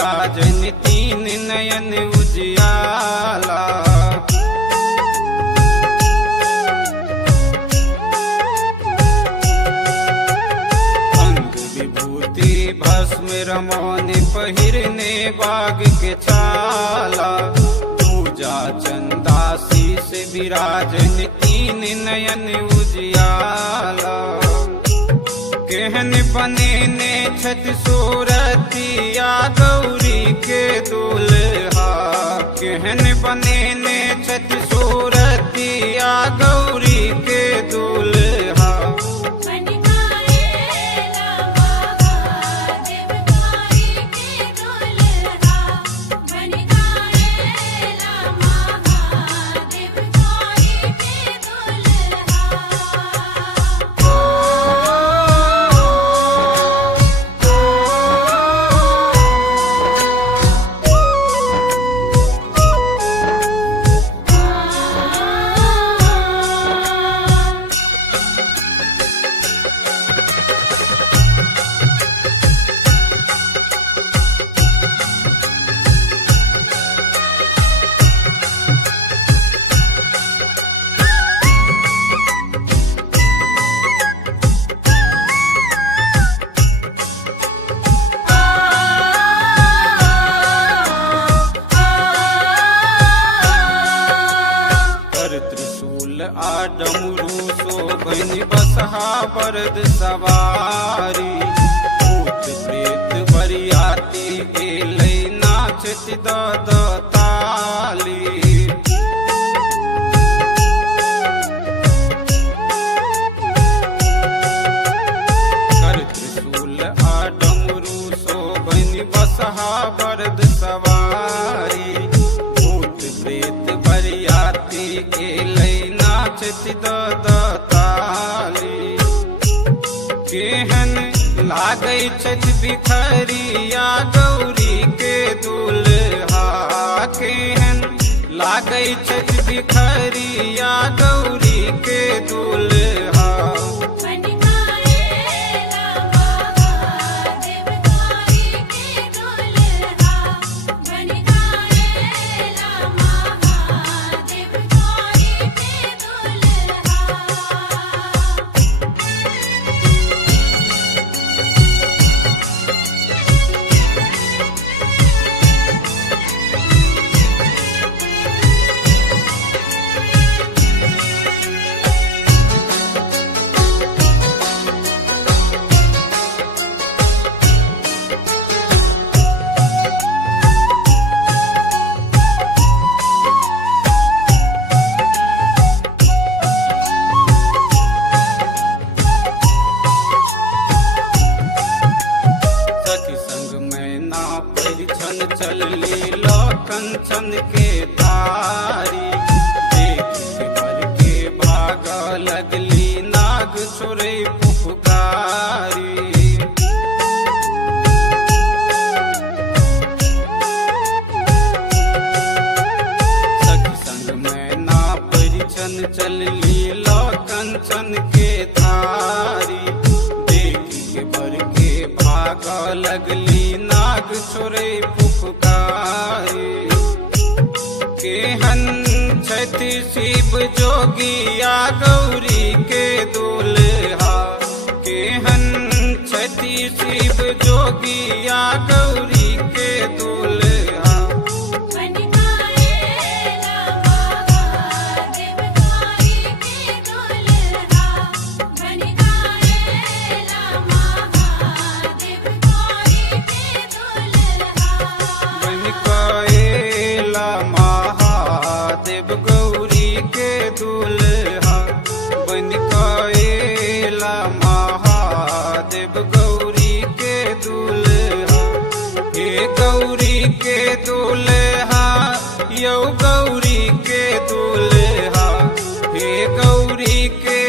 विराजन तीन नयन उजियाला। अंग विभूति भस्म रमौने पहिरने बाग के छाला। पूजा चंदा शीस विराजन तीन नयन उजियाला। केहन बने ने छत सूरतिया गौरी के दूल्हा। केहन बने ने छत सूरतिया गौरी के दूल्हा। डमरू शोभन बसहा बरद सवारी। भूत प्रेत बरियाती एलै नाचत द ताली। कर त्रिशूल आ डमरू शोभन बसहा बरद सवारी। भूत प्रेत बरियाती एलै ताली। केहन लागै छथ बिखरिया गौरी के दूल्हा। केहन लागै छथ बिखरिया गौरी के दूल्हा। चलली कंचन के धारी। देख के बर के भाग लगली नाग छोड़े पुकारी। सखी संग में ना परिछन चलली कंचन के धारी। देख के बर के भाग लगली नाग छोड़े पुकारी। केहन छथि शिव जोगिया गौरी के दूल्हा। केहन छथि शिव जोगिया गौरी के दूल्हा। दूल्हा बन कएला महादेव गौरी के दूल्हा। हे गौरी के दूल्हा यौ गौरी के दूल्हा। हे गौरी के